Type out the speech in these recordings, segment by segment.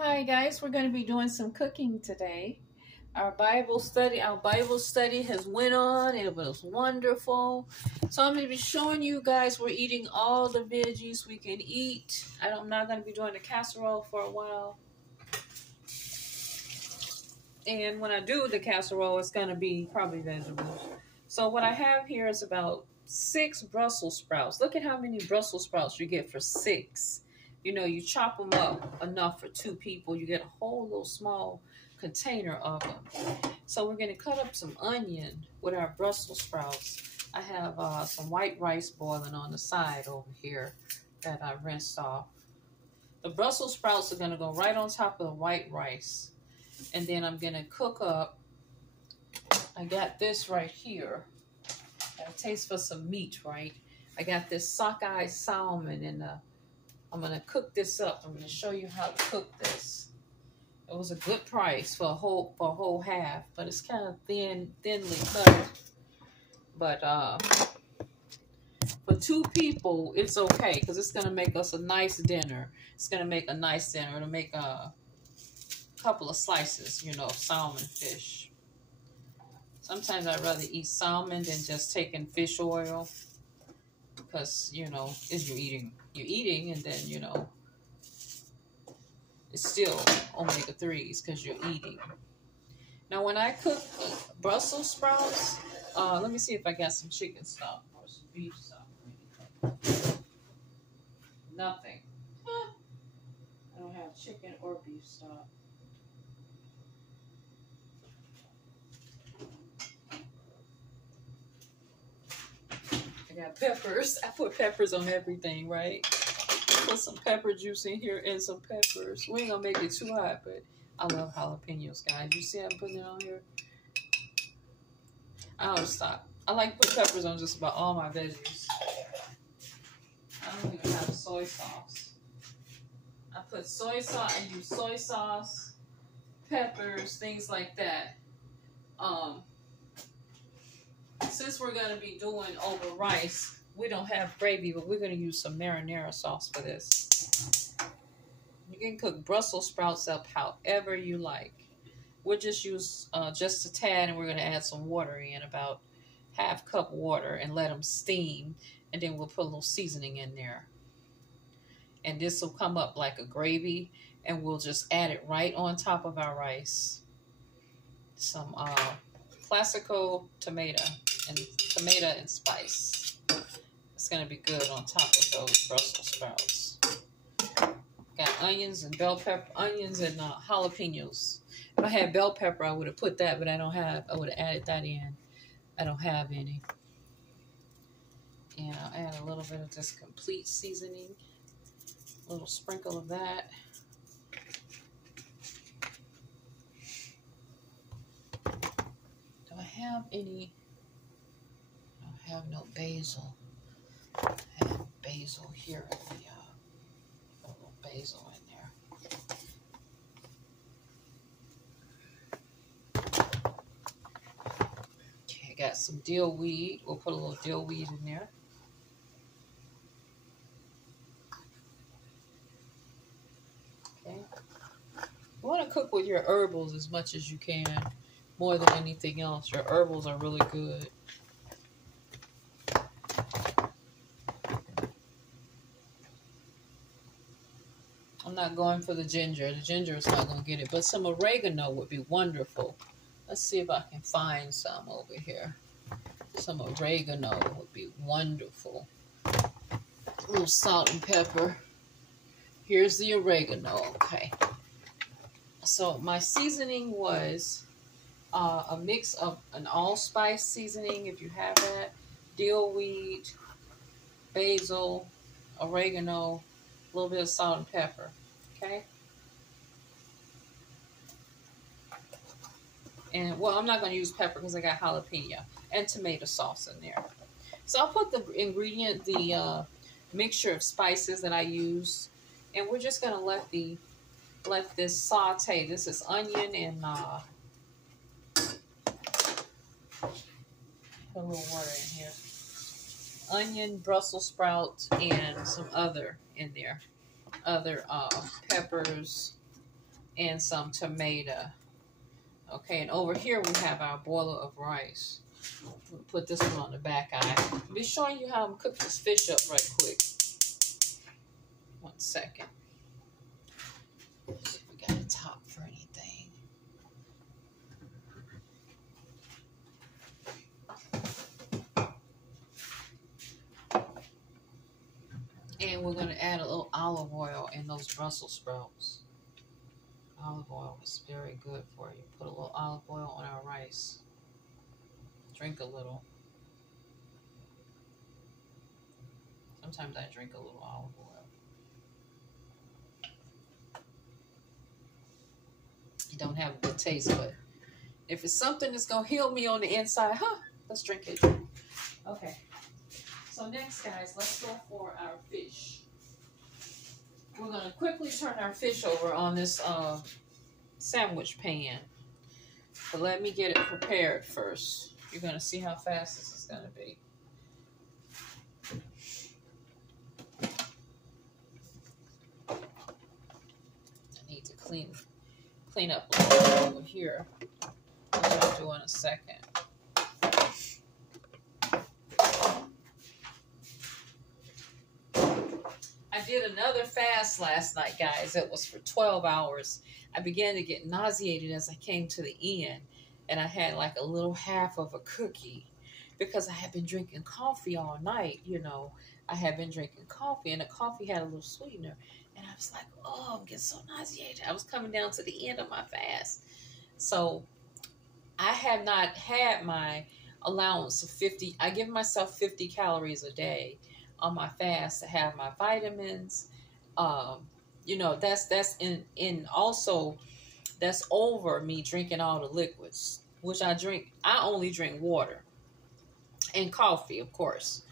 Hi guys, we're going to be doing some cooking today. Our Bible study has went on. It was wonderful. So I'm going to be showing you guys we're eating all the veggies we can eat. I'm not going to be doing the casserole for a while. And when I do the casserole, it's going to be probably vegetables. So what I have here is about 6 Brussels sprouts. Look at how many Brussels sprouts you get for 6. You know, you chop them up enough for 2 people. You get a whole little small container of them. So we're going to cut up some onion with our Brussels sprouts. I have some white rice boiling on the side over here that I rinsed off. The Brussels sprouts are going to go right on top of the white rice. And then I'm going to cook up, I got this right here. Got a taste for some meat, right? I got this sockeye salmon, and I'm going to cook this up. I'm going to show you how to cook this. It was a good price for a whole half, but it's kind of thinly cut. But for 2 people, it's okay because it's going to make us a nice dinner. It's going to make a nice dinner. It'll make a couple of slices, you know, of salmon fish. Sometimes I'd rather eat salmon than just taking fish oil because, you know, you're eating and then, you know, it's still omega-3s because you're eating. Now, when I cook Brussels sprouts, let me see if I got some chicken stock or some beef stock. Nothing. I don't have chicken or beef stock. I got peppers. I put peppers on everything, right? Put some pepper juice in here and some peppers. We ain't gonna make it too hot, but I love jalapenos, guys. You see I'm putting it on here? I don't stop. I like to put peppers on just about all my veggies. I don't even have soy sauce. I put soy sauce. I use soy sauce, peppers, things like that. Since we're going to be doing over rice, we don't have gravy, but we're going to use some marinara sauce for this. You can cook Brussels sprouts up however you like. We'll just use just a tad, and we're going to add some water in, about ½ cup water, and let them steam. And then we'll put a little seasoning in there. And this will come up like a gravy, and we'll just add it right on top of our rice. Some classical tomato and spice. It's going to be good on top of those Brussels sprouts. Got onions and bell pepper, jalapenos. If I had bell pepper, I would have put that, but I don't have. I would have added that in. I don't have any. And I'll add a little bit of this complete seasoning. A little sprinkle of that. Do I have any? I don't have no basil. I have basil here in the, a little basil in there. Okay, got some dill weed. We'll put a little dill weed in there. Okay. You want to cook with your herbals as much as you can, more than anything else. Your herbals are really good. I'm not going for the ginger. The ginger is not going to get it, but some oregano would be wonderful. Let's see if I can find some over here. Some oregano would be wonderful. A little salt and pepper. Here's the oregano. Okay. So my seasoning was a mix of an allspice seasoning, if you have that, dill weed, basil, oregano, a little bit of salt and pepper. Okay. And, well, I'm not going to use pepper because I got jalapeno and tomato sauce in there. So I'll put the ingredient, the mixture of spices that I used, and we're just going to let this saute. This is onion and put a little water in here. Onion, Brussels sprouts, and some other in there. Other peppers, and some tomato. Okay, and over here we have our boiler of rice. We'll put this one on the back eye. I'll be showing you how I'm cooking this fish up right quick. 1 second. See if we got a top for anything. And we're going to add a little olive oil in those Brussels sprouts. Olive oil is very good for you. Put a little olive oil on our rice. Drink a little. Sometimes I drink a little olive oil. It don't have a good taste, but if it's something that's going to heal me on the inside, let's drink it. Okay. So next, guys, let's go for our fish. We're going to quickly turn our fish over on this sandwich pan. But let me get it prepared first. You're going to see how fast this is going to be. I need to clean up a little bit over here, which I'll do in a second. I did another fast last night, guys. It was for 12 hours. I began to get nauseated as I came to the end, and I had like a little half of a cookie because I had been drinking coffee all night. You know, I had been drinking coffee, and the coffee had a little sweetener, and I was like, oh, I'm getting so nauseated. I was coming down to the end of my fast. So I have not had my allowance of 50. I give myself 50 calories a day on my fast to have my vitamins. You know, that's also that's over me drinking all the liquids, which I drink. I only drink water and coffee, of course.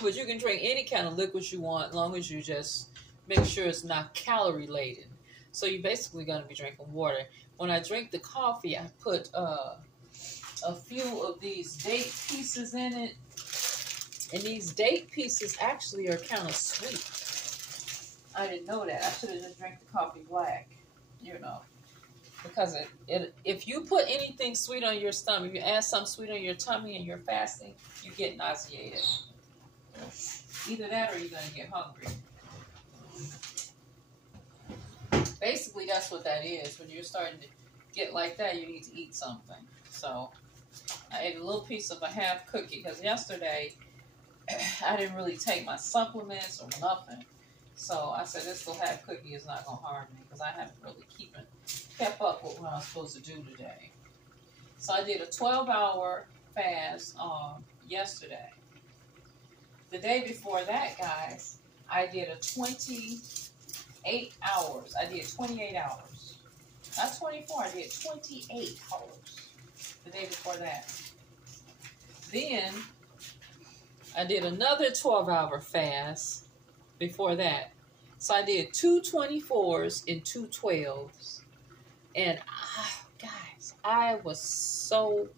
But you can drink any kind of liquids you want, as long as you just make sure it's not calorie laden. So you're basically going to be drinking water. When I drink the coffee, I put a few of these date pieces in it. And these date pieces actually are kind of sweet. I didn't know that. I should have just drank the coffee black, you know. Because if you put anything sweet on your stomach, if you add something sweet on your tummy and you're fasting, you get nauseated. Either that or you're going to get hungry. Basically, that's what that is. When you're starting to get like that, you need to eat something. So I ate a little piece of a half cookie because yesterday I didn't really take my supplements or nothing. So I said this little half cookie is not going to harm me because I haven't really kept up with what I'm supposed to do today. So I did a 12-hour fast yesterday. The day before that, guys, I did a 28 hours. I did 28 hours. Not 24, I did 28 hours the day before that. Then I did another 12-hour fast before that. So I did 2 24s and 2 12s. And guys, I was so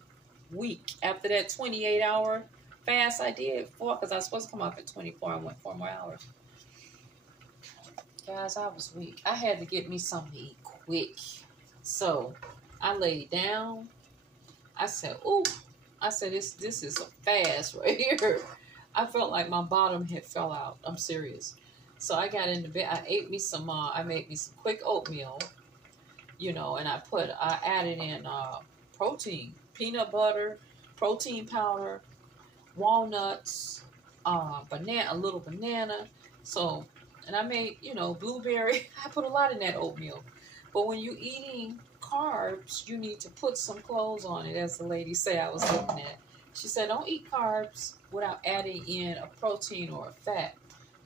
weak after that 28-hour fast I did because I was supposed to come off at 24. I went 4 more hours. Guys, I was weak. I had to get me something to eat quick. So I laid down. I said, ooh. I said, this is a fast right here. I felt like my bottom had fell out. I'm serious. So I got into bed. I ate me some, I made me some quick oatmeal, you know, and I added in protein, peanut butter, protein powder, walnuts, a little banana. So, and I made, you know, blueberry. I put a lot in that oatmeal. But when you're eating carbs, you need to put some clothes on it, as the lady said I was looking at. She said, don't eat carbs without adding in a protein or a fat.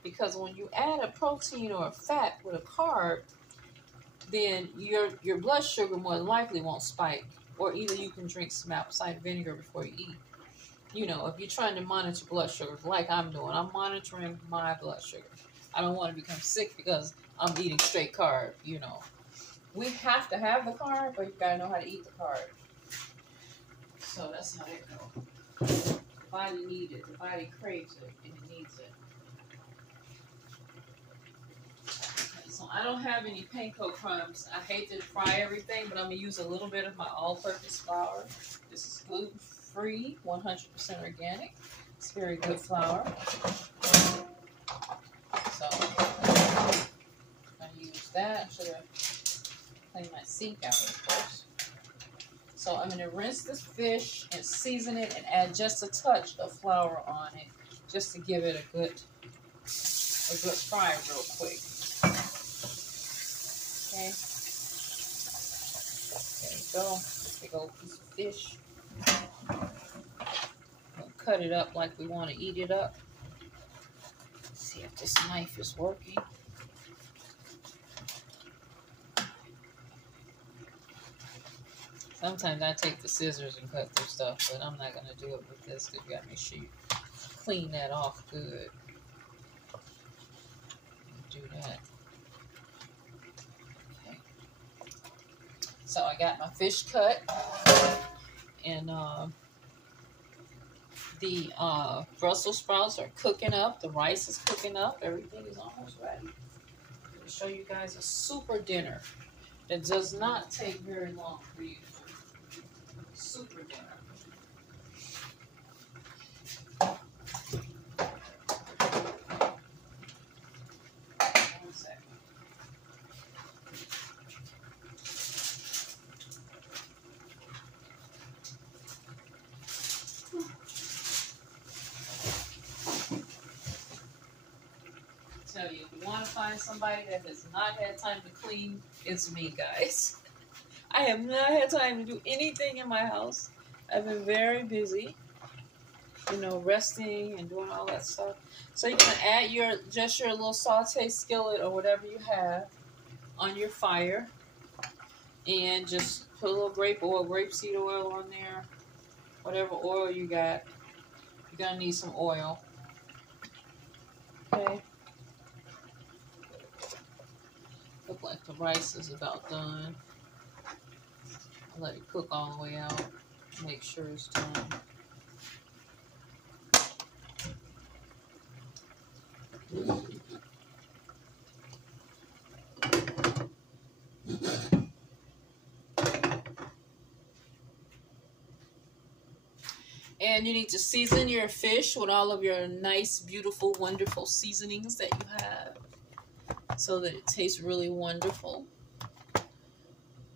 Because when you add a protein or a fat with a carb, then your blood sugar more than likely won't spike. Or either you can drink some apple cider vinegar before you eat. You know, if you're trying to monitor blood sugar, like I'm doing, I'm monitoring my blood sugar. I don't want to become sick because I'm eating straight carb, you know. We have to have the carb, but you got to know how to eat the carb. So that's how it goes. The body needs it. The body craves it, and it needs it. So I don't have any panko crumbs. I hate to fry everything, but I'm going to use a little bit of my all-purpose flour. This is gluten-free, 100% organic. It's very good flour. So I use that. I should have cleaned my sink out first. So I'm going to rinse this fish and season it and add just a touch of flour on it, just to give it a good fry real quick. Okay. There you go. Big old piece of fish. We'll cut it up like we want to eat it up. Let's see if this knife is working. Sometimes I take the scissors and cut through stuff, but I'm not going to do it with this because you got to make sure you clean that off good. Do that. Okay. So I got my fish cut, and the Brussels sprouts are cooking up. The rice is cooking up. Everything is almost ready. I'm going to show you guys a super dinner that does not take very long for you to do. Super dinner. One second. Tell you, if you want to find somebody that has not had time to clean, it's me, guys. I have not had time to do anything in my house. I've been very busy, you know, resting and doing all that stuff. So you're gonna add your little saute skillet or whatever you have on your fire, and just put a little grapeseed oil on there, whatever oil you got. You're gonna need some oil. Okay. Look like the rice is about done. I'll let it cook all the way out. Make sure it's done. And you need to season your fish with all of your nice, beautiful, wonderful seasonings that you have, so that it tastes really wonderful.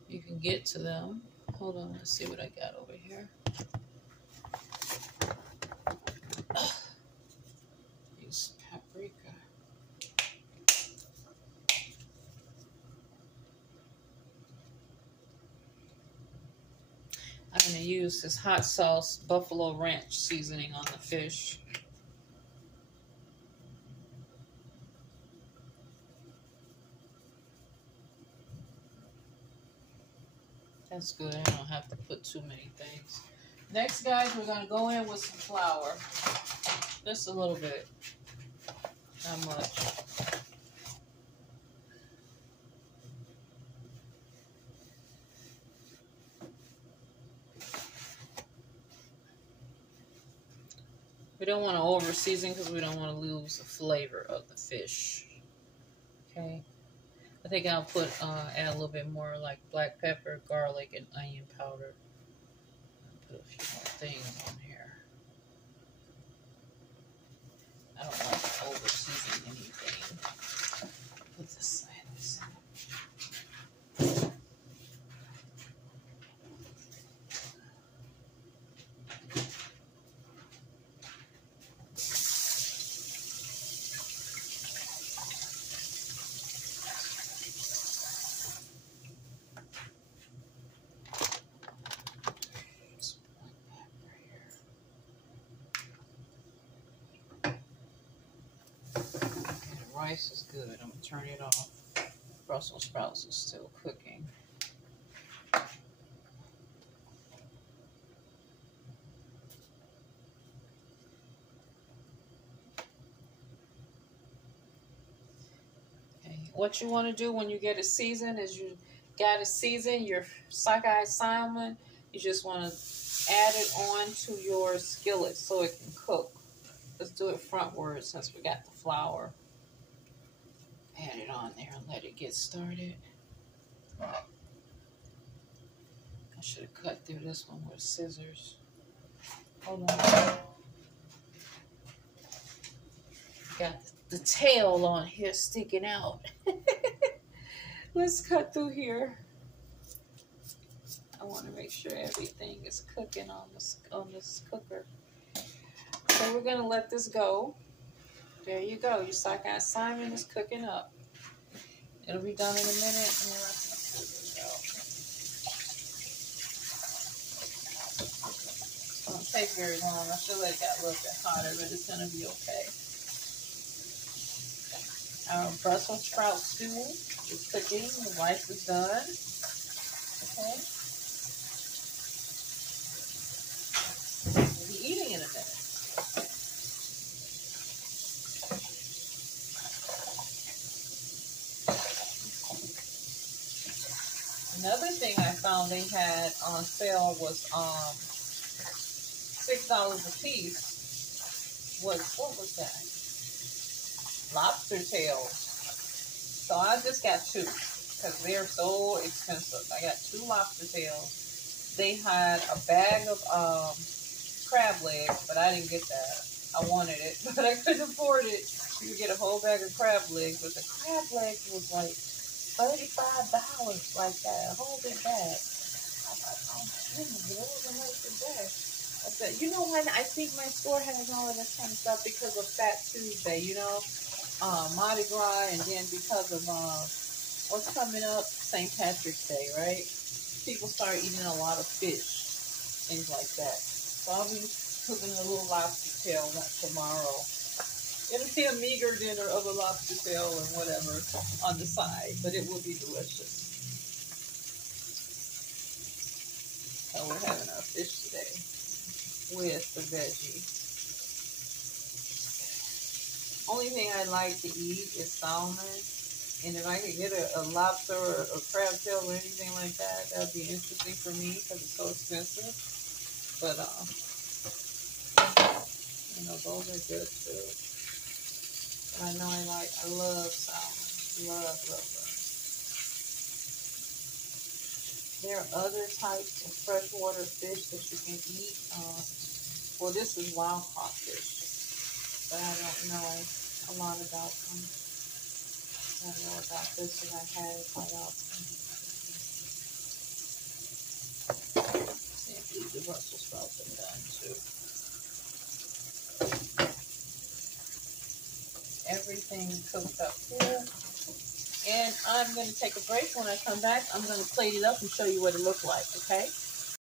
You can get to them. Hold on, let's see what I got over here. Use paprika. I'm going to use this hot sauce buffalo ranch seasoning on the fish. That's good. I don't have to put too many things. Next, guys, we're going to go in with some flour. Just a little bit. Not much. We don't want to over season because we don't want to lose the flavor of the fish. Okay. I think I'll add a little bit more like black pepper, garlic, and onion powder. I'll put a few more things on here. I don't want to over season anything. Put this in. Rice is good. I'm going to turn it off. Brussels sprouts is still cooking. Okay. What you want to do when you get it seasoned is you got to season your sockeye salmon. You just want to add it on to your skillet so it can cook. Let's do it frontward since we got the flour. Add it on there and let it get started. I should have cut through this one with scissors. Hold on. Got the tail on here sticking out. Let's cut through here. I want to make sure everything is cooking on this cooker. So we're gonna let this go. There you go. Your sockeye salmon is cooking up. It'll be done in a minute. It won't take very long. I should let it get a little bit hotter, but it's gonna be okay. Our Brussels sprout stew is cooking. The rice is done. Okay. We'll be eating in a minute. Another thing I found they had on sale was $6 a piece. What was that? Lobster tails. So I just got two because they're so expensive. I got 2 lobster tails. They had a bag of crab legs, but I didn't get that. I wanted it, but I couldn't afford it. You could get a whole bag of crab legs, but the crab legs was like $35 like that, a whole big bag. I thought, oh my goodness, it wasn't like the bag. I said, you know what? I think my store has all of this kind of stuff because of Fat Tuesday, you know, Mardi Gras, and then because of what's coming up, St. Patrick's Day, right? People start eating a lot of fish, things like that. So I'll be cooking a little lobster tail tomorrow. It'll be a meager dinner of a lobster tail and whatever on the side, but it will be delicious. So we're having our fish today with the veggie. Only thing I like to eat is salmon, and if I could get a lobster or a crab tail or anything like that, that would be interesting for me because it's so expensive. But you know, those are good too. I know I love salmon. Love. There are other types of freshwater fish that you can eat. Well, this is wild caught fish, but I don't know a lot about them. I don't know about this, and I had it quite often. See if the Brussels sprouts are done too. Everything cooked up here, and I'm going to take a break. When I come back, I'm going to plate it up and show you what it looked like, okay?